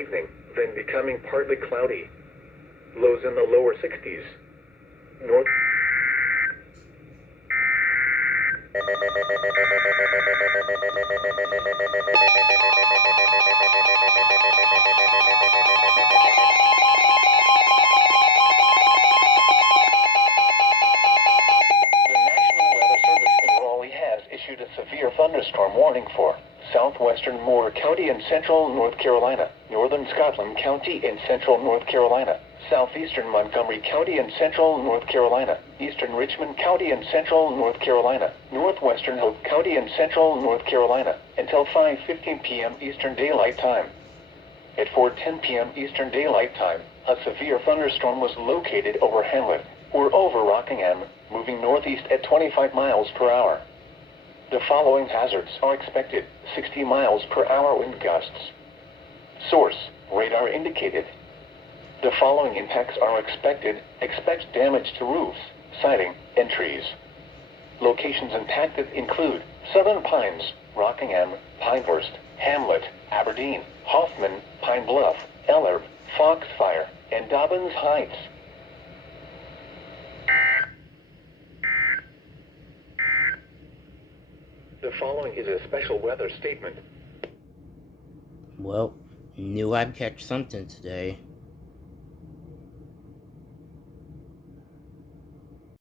evening, then becoming partly cloudy. Lows in the lower 60s. North. Issued a severe thunderstorm warning for southwestern Moore County in central North Carolina, northern Scotland County in central North Carolina, southeastern Montgomery County in central North Carolina, eastern Richmond County in central North Carolina, northwestern Hope County in central North Carolina, until 5:15 p.m. Eastern Daylight Time. At 4:10 p.m. Eastern Daylight Time, a severe thunderstorm was located over Hamlet, or over Rockingham, moving northeast at 25 miles per hour. The following hazards are expected: 60 miles per hour wind gusts. Source: radar indicated. The following impacts are expected: expect damage to roofs, siding, and trees. Locations impacted include Southern Pines, Rockingham, Pinehurst, Hamlet, Aberdeen, Hoffman, Pine Bluff, Ellerbe, Foxfire, and Dobbins Heights. The following is a special weather statement. Well, knew I'd catch something today.